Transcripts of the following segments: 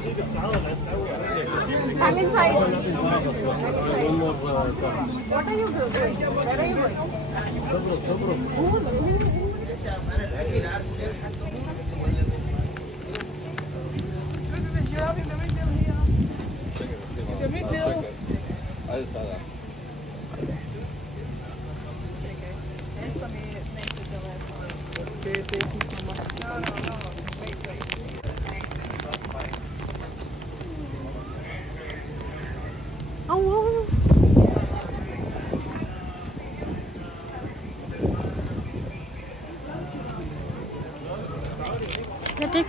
I'm inside. What are you doing? Where are you going? Oh, wow. Yeah, take.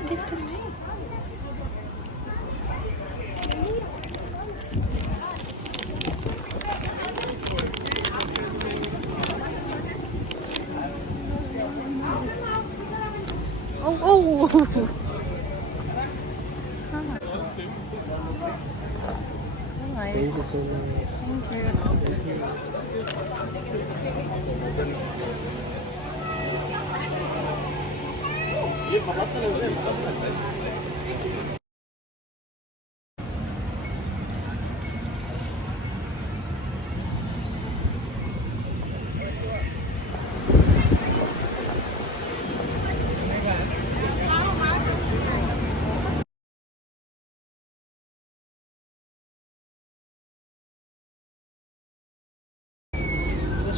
Oh. Nice. Thank you so much. Thank you.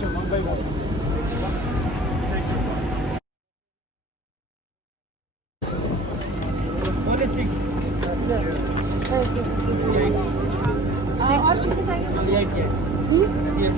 One by one. 26. Yes,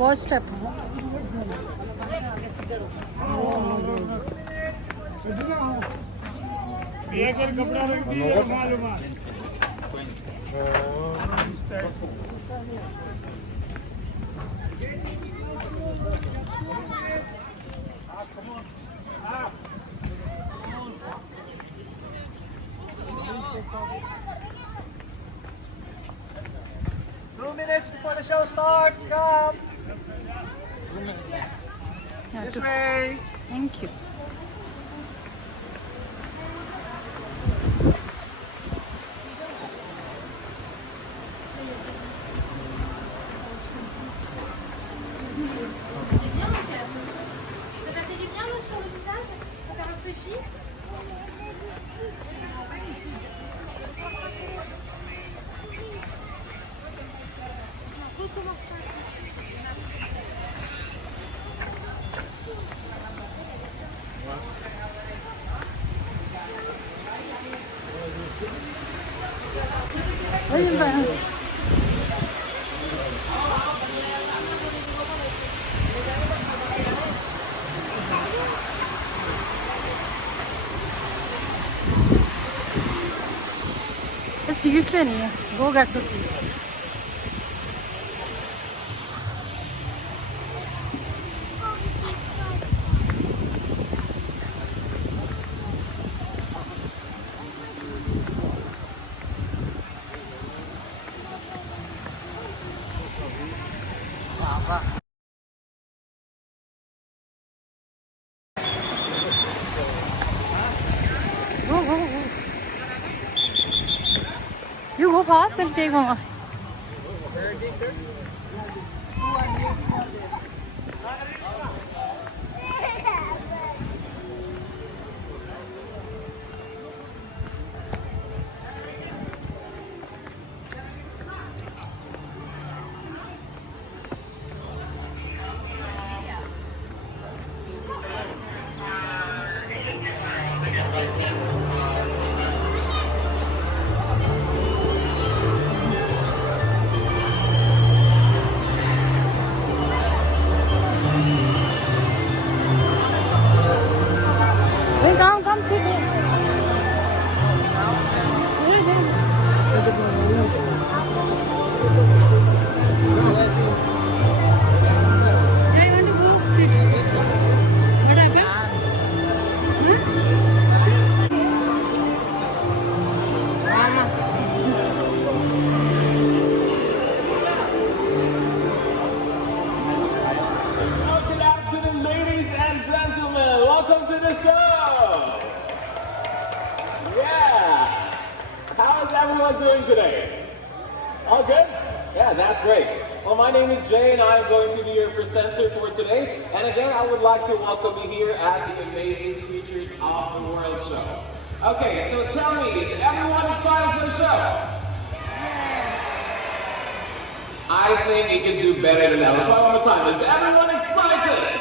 4 steps. Before the show starts, come. This way. Thank you. Ayun ba? Seriously, go back to sleep. Go. You go fast and take one. show! Yeah! How is everyone doing today? All good? Yeah, that's great. Well, my name is Jay and I'm going to be your presenter for today. And again, I would like to welcome you here at the Amazing Creatures of the World show. Okay, so tell me, is everyone excited for the show? I think it can do better than that. Let's try one more time. Is everyone excited?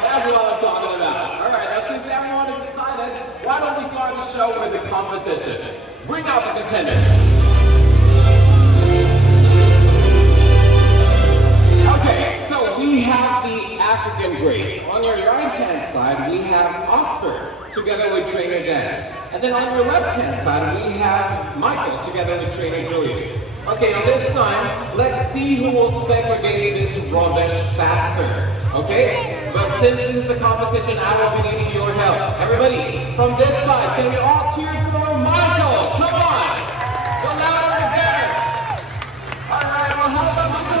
That's what I'm talking about. All right, now since everyone is excited, why don't we start the show with the competition? Bring out the contenders. Okay, so we have the African Grace. On your right-hand side, we have Oscar, together with Trainer Dan. And then on your left-hand side, we have Michael, together with Trainer Julius. Okay, now this time, let's see who will segregate this rubbish faster. Okay? But since this is a competition, I will be needing your help. Everybody, from this side, can we all cheer for Michael? Come on! The louder the better! Alright, well, how about Michael?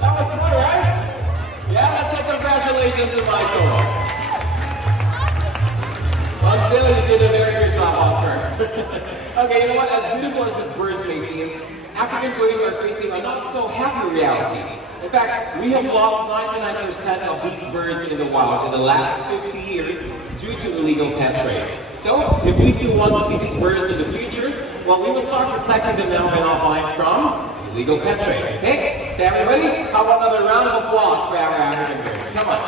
That was fun, right? Yeah, let's say congratulations to Michael. Well, still, you did a very good job, Oscar. Okay, you know what? As beautiful as this bird may seem, African Grays are facing a not so happy reality. In fact, we have lost 99% of these birds in the wild in the last 50 years due to illegal pet trade. So, if we still want to see these birds in the future, well, we will start protecting them now by not buying from illegal pet trade. Okay? So everybody, how about another round of applause for our African Grays? Come on.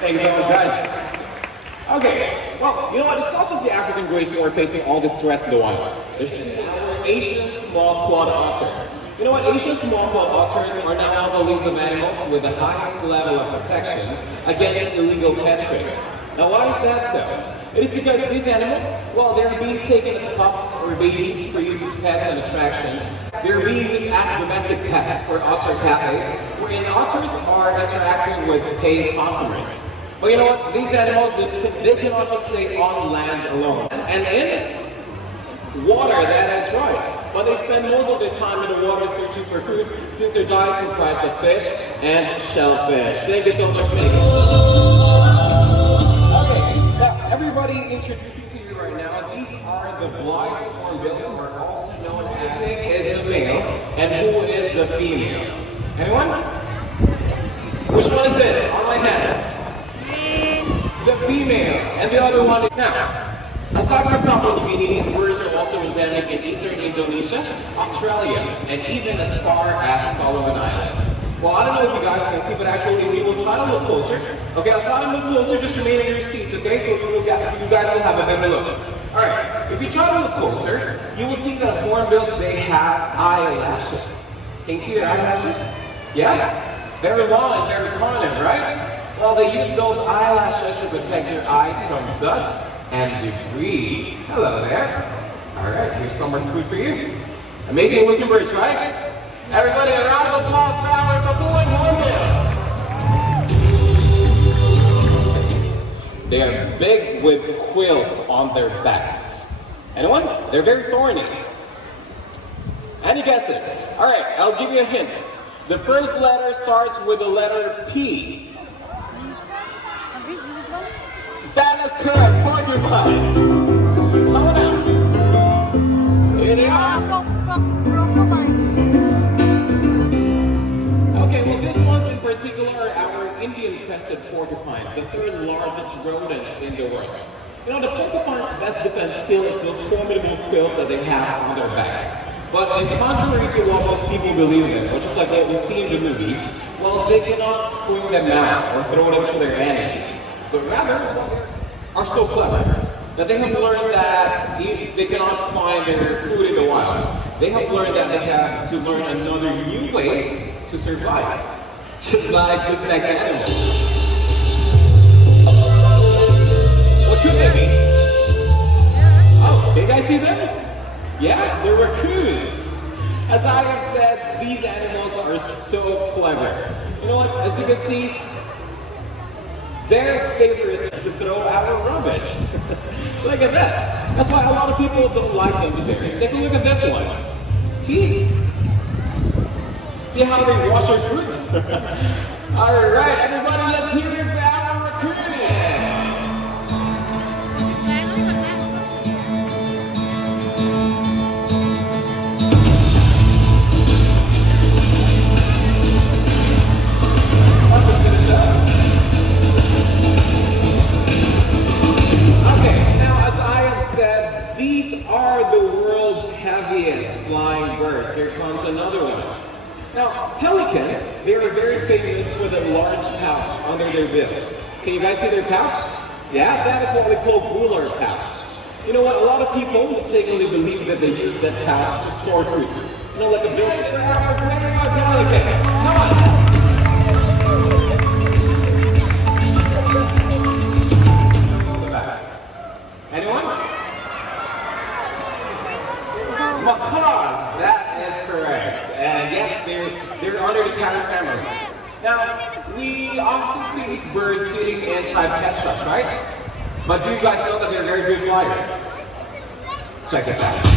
Thanks so much, guys. Okay, well, you know what? It's not just the African Grays who are facing all this threats in the wild. There's our Asian small-clawed otter. You know what? Asian small-clawed otters are now one of the leagues of animals with the highest level of protection against illegal pet trade. Now, why is that so? It is because these animals, well, they're being taken as pups or babies for use as pets and attractions. They're being used as domestic pets for otter cafes, wherein otters are interacting with paid customers. But you know what? These animals, they cannot just stay on land alone. And in water, that's right. But they spend most of their time in the water searching for food, since their diet comprises of fish and shellfish. Thank you so much, Megan. Now, everybody introducing to you right now, these are the blind hornbills, who are also known as is the male, and who is the female. Anyone? Which one is this? On my head. The female, and the other one is... Now, aside from Papua New Guinea, these birds are also endemic in eastern Indonesia, Australia, and even as far as Solomon Islands. Well, I don't know if you guys can see, but actually we will try to look closer. Okay, I'll try to look closer, just remain in your seats, okay? So you guys will have a better look. Alright, if you try to look closer, you will see that hornbills, they have eyelashes. Can you see their eyelashes? Yeah? Very long and very prominent, right? Well, they use those eyelashes to protect your eyes from dust and debris. Hello there. Alright, here's some more food for you. Amazing looking birds, right? Everybody, a round of applause for our baboon hornbills. They are big with quills on their backs. Anyone? They're very thorny. Any guesses? Alright, I'll give you a hint. The first letter starts with the letter P. That is correct, porcupine. Come on out. Here they are. Okay, well this one's in particular are our Indian crested porcupines, the third largest rodents in the world. You know, the porcupine's best defense skill is those formidable quills that they have on their back. But in contrary to what most people believe in, which is like what we see in the movie, well, they cannot swing them out or throw them to their enemies. But rather, are so clever that they have learned that if they cannot find their food in the wild, they have learned that they have to learn another new way to survive. Just like this next animal. What could they be? Oh, did you guys see them? Yeah, they're raccoons. As I have said, these animals are so clever. You know what, as you can see, Their favorite is to throw out rubbish. Look at that. That's why a lot of people don't like them there. Take a look at this one. See? See how they wash their fruit? Alright, everybody, let's hear it for our raccoon. Flying birds. Here comes another one. Now, pelicans, they are very famous for the large pouch under their bill. Can you guys see their pouch? Yeah, that is what we call cooler pouch. You know what? A lot of people mistakenly believe that they use that pouch to store fruit. You know, like a bill for our pelicans. Come on. Anyone? Macaws, that is correct. And yes, they're under the cat family. Now, we often see these birds sitting inside pet shops, right? But do you guys know that they're very good flyers? Check this out.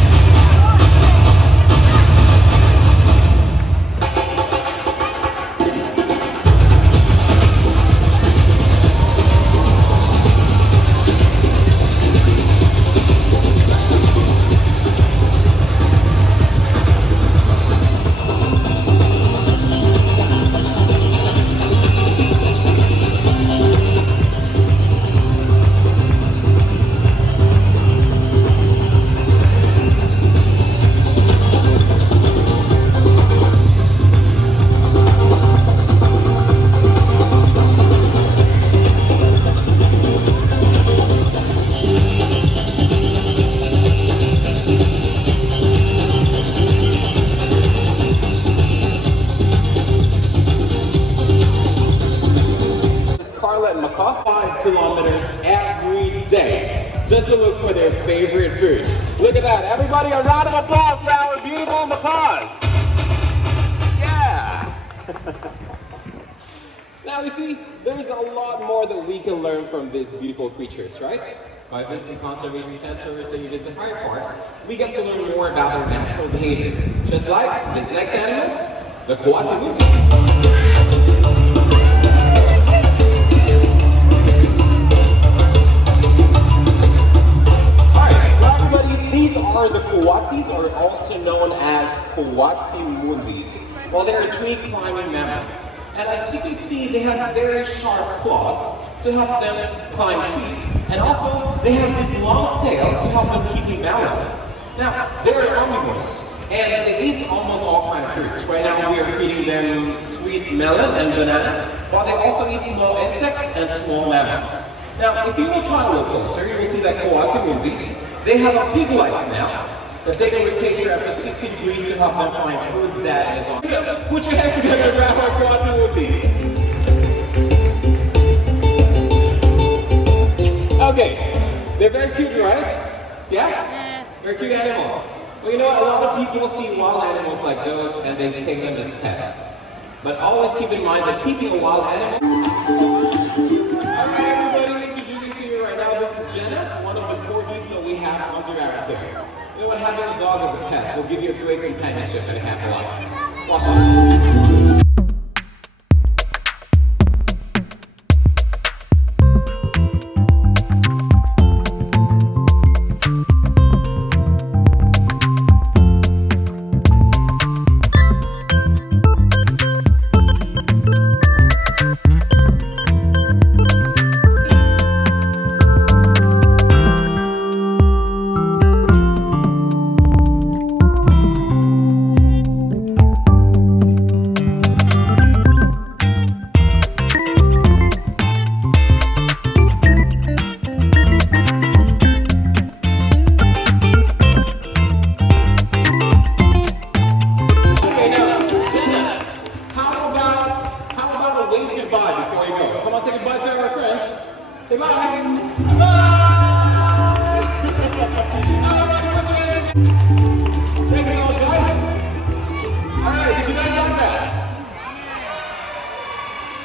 Macaw 5 kilometers every day just to look for their favorite food. Look at that. Everybody, a round of applause for our beautiful macaws. Yeah. Now you see, there's a lot more that we can learn from these beautiful creatures, right? By visiting conservation centers and you visit higher parks, we get to learn more about their natural behavior. Just like this next animal, the coati. These are the coatis, or also known as coati. Well, they're tree climbing mammals. And as you can see, they have very sharp claws to help them climb trees. And also, they have this long tail to help them keep in balance. Now, they're omnivores, and they eat almost all kinds of fruits. Right now, we are feeding them sweet melon and banana, while they also eat small insects and small mammals. Now, if you will try a little closer, you will see that coati, they have a pig-like snout that they can rotate for up to 60 degrees to help them find food that is on. Put your hands together and grab our coati. Okay, they're very cute, right? Yeah? Yes. Very cute animals. Well, you know what? A lot of people see wild animals like those and they take them as pets. But always keep in mind that keeping a wild animal... Alright, everybody, introducing to you right now, this is Jenna, one of the corgis that we have under our care. You know what, having a dog as a pet will give you a great companionship and a happy life. Watch this.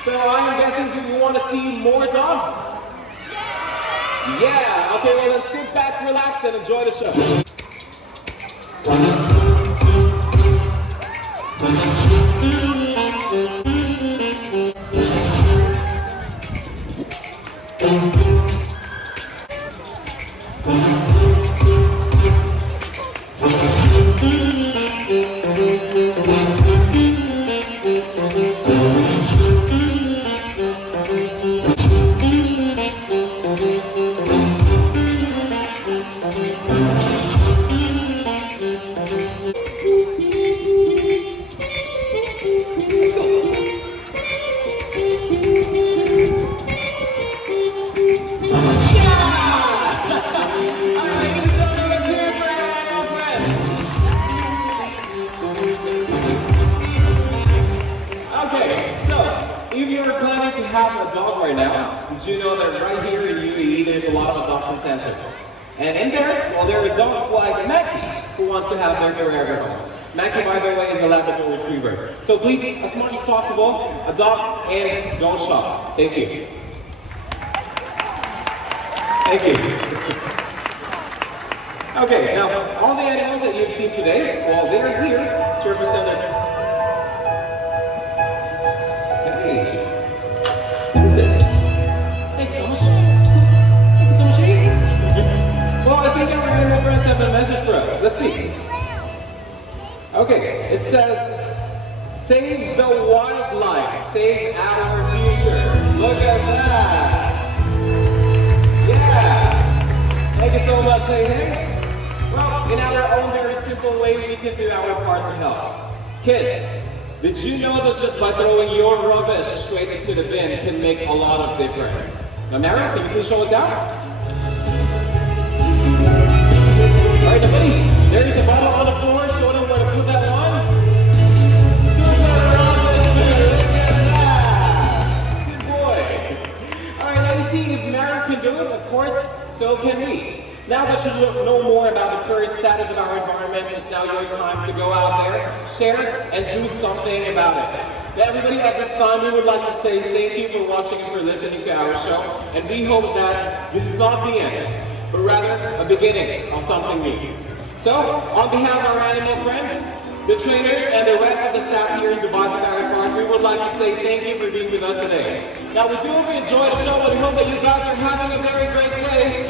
So I'm guessing you want to see more dogs? Yeah, okay, well then sit back, relax, and enjoy the show. Have a dog right now, did you know that right here in UAE there's a lot of adoption centers? And in there, well, there are dogs like Mackie who want to have their forever homes. Mackie, by the way, is a Labrador Retriever. So please, as much as possible, adopt and don't shop. Thank you. Thank you. Okay, now, all the animals that you've seen today, well, they're here to represent their... Hey. What is this? Thanks so much. Thank you so much, Eve. Well, I think our animal friends have a message for us. Let's see. Okay, it says, save the wildlife, save our future. Look at that. Yeah. Thank you so much, hey. Well, in our own very simple way, we can do our part to help. Kids. Did you know that just by throwing your rubbish straight into the bin can make a lot of difference? Now, Mary, can you please show us out? Alright, now buddy, there's a bottle on the floor. Show them where to put that on. Look at that! Good boy. Alright, now you see, if Mary can do it, of course, so can we. Now that you know more about the current status of our environment, it's now your time to go out there, share, and do something about it. Now everybody, at this time, we would like to say thank you for watching and for listening to our show, and we hope that this is not the end, but rather a beginning of something new. So, on behalf of our animal friends, the trainers, and the rest of the staff here in Dubai Safari Park, we would like to say thank you for being with us today. Now, we do hope you enjoyed the show, and we hope that you guys are having a very great day.